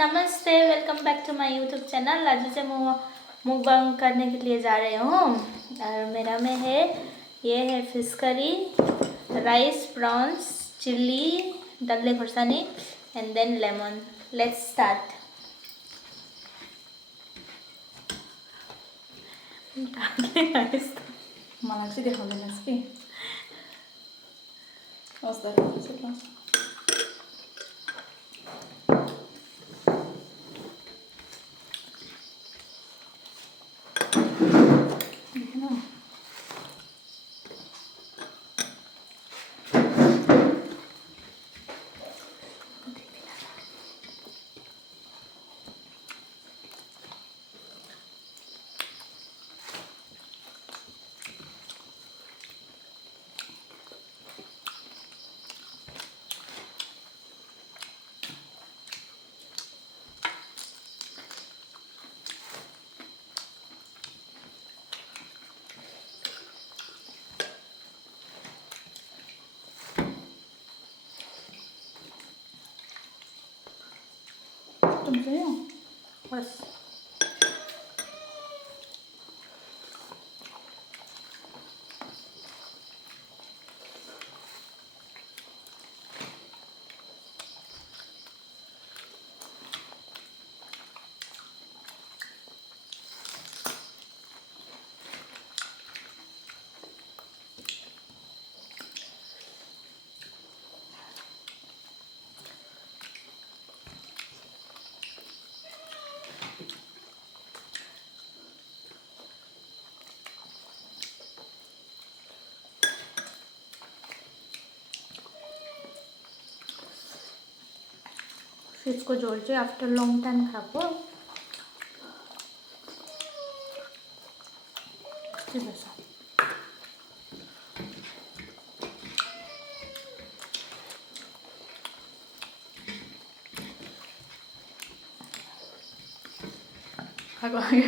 नमस्ते, welcome back to my YouTube channel. आज से मुकबांग करने के लिए जा रहे हूँ और मेरा में है ये है fish curry, rice, prawns, chilli, दल्ले खुर्सानी and then lemon. Let's start. मलाई चाहिँ देखाउँदैनस् कि तुमसे बस फिशको झोल चाहिँ आफ्टर लङ टाइम खाएको कस्तो रहेछ। खाएको आगे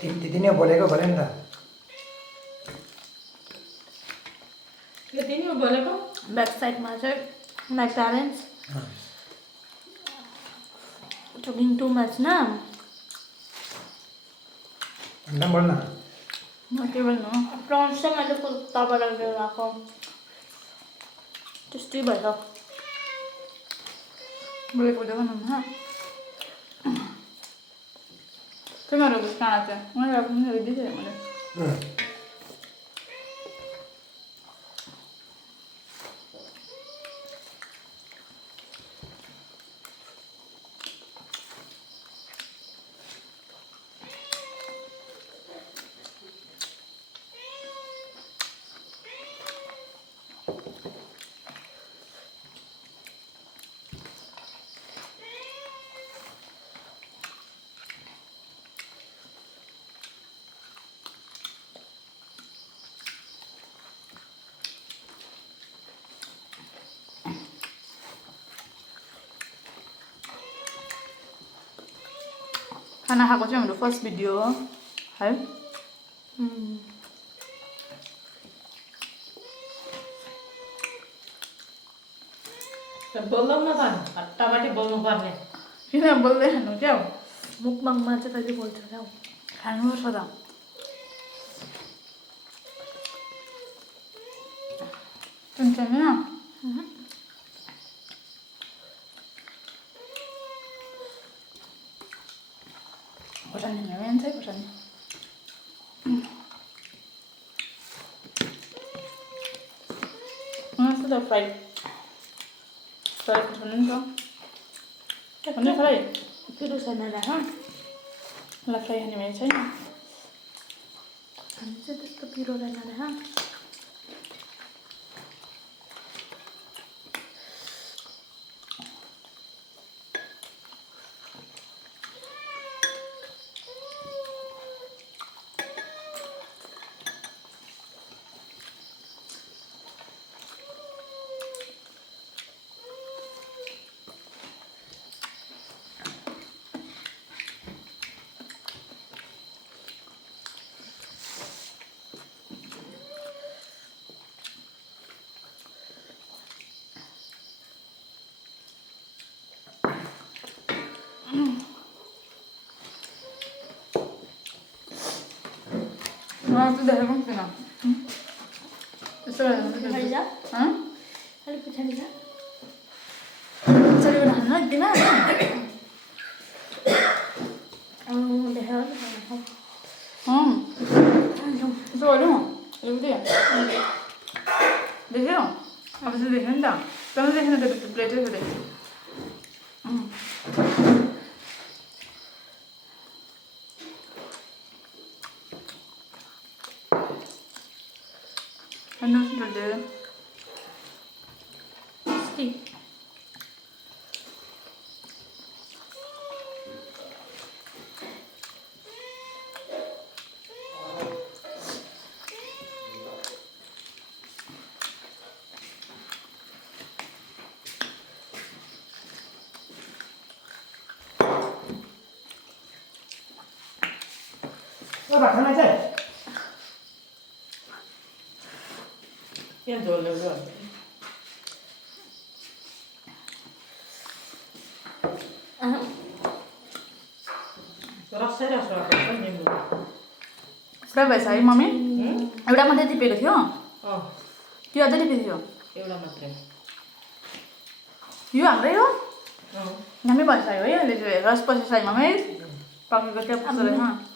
त्यति नै बोलेको भने नि त यति नै बोलेको। ब्याक साइडमा चाहिँ my parents talking too much ना। अन्त बोल्न म के बोल्नु प्रॉन्स चाहिँ मैले कुर्ताबाट लिएर आएको टेस्टी भएर बोलेको देखाउनु तिमीहरू काँडा चाहिँ मैले पनि दिइदिएँ मैले खाना खाएको चाहिँ हाम्रो फर्स्ट भिडियो हो है। बोल्नु न त हट्टाबाटी बोल्नु पर्ने। किन बोल्दै खानु क्या हो मुकबाङमा चाहिँ कहिले बोल्छ क्या हो। खानुपर्छ त हुन्छ खोर्सानी मेन चाहिँ खोर्सानी मस्त त फ्राई फ्राई खोर्सानी नि छ भन्ने फ्राई पिरो छैन राख मलाई फ्राई खाने मेरो छैन। हामी चाहिँ त्यस्तो पिरो रहेन राख। हाँ तू दही पण ना इससे पछाडि जा हाँ अलिक पछाडि जा चलिए हाल्न दिना देखाऊ यसो गऱ्यौँ एउटै देख्यौ अब चाहिँ देख्यो नि त तँलाई देखेन त प्लेटै खोले भात खाना चाहिँ यहाँ झोल ल्याउँछु रसै रस राखेको निम्बु पुरा भएछ है मम्मी एउटा मात्रै टिपेको थियो त्यो अझै टिपेको थियो एउटा मात्रै यो हाम्रै हो हामी भनिसक्यो है अहिले चाहिँ रस पछि साइमामै पकेको त्यो पुग्छ रहेछ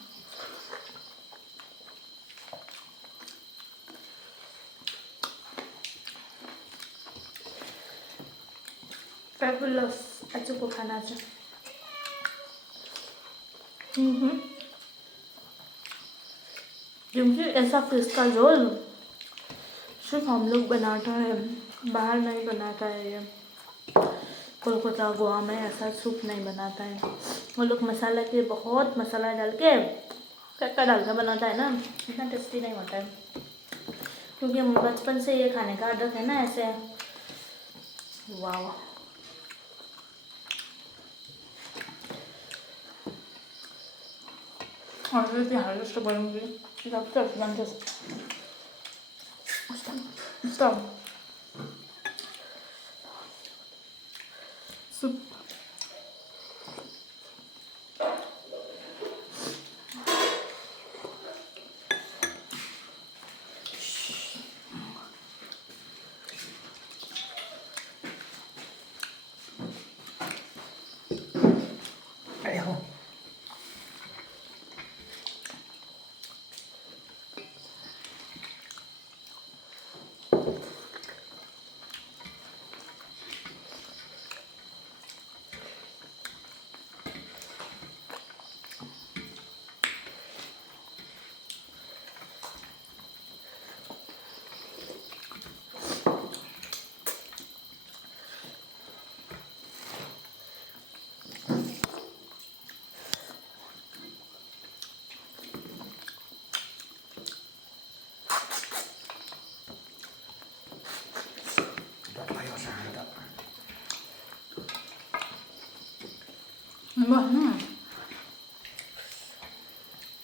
फ्याबुलस आजको खाना छ क्योंकि ऐसा फिश का झोल सिर्फ हम लोग बनाता है, बाहर नहीं बनाता है ये। कोलकाता गोवा में ऐसा सूप नहीं बनाता है। वो लोग मसाला के बहुत मसाला डाल के क्या डाल के बनाता है ना, इतना टेस्टी नहीं होता है। क्योंकि हम बचपन से ये खाने का आदत है ना ऐसे। वाह अरू त्यो हाल जस्तो गरौँ कि जस्तो मान्छ Stop. Soup.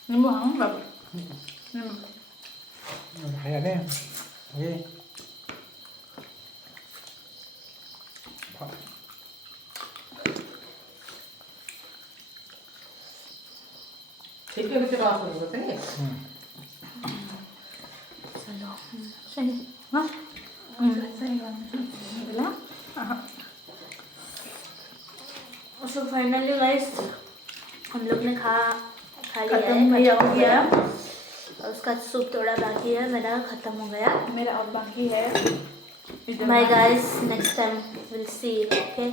Nimbo hang ba? Hay đấy. Ghê. ठिकै रस हुनुपर्छ नि चलो सही हाँ सही सो फाइनली गाइस हम लोग ने खा लिया है, खत्म हो गया। और उसका सूप थोड़ा बाकी है, मेरा खत्म हो गया। मेरा अब बाकी है। Bye guys, next time will see, okay.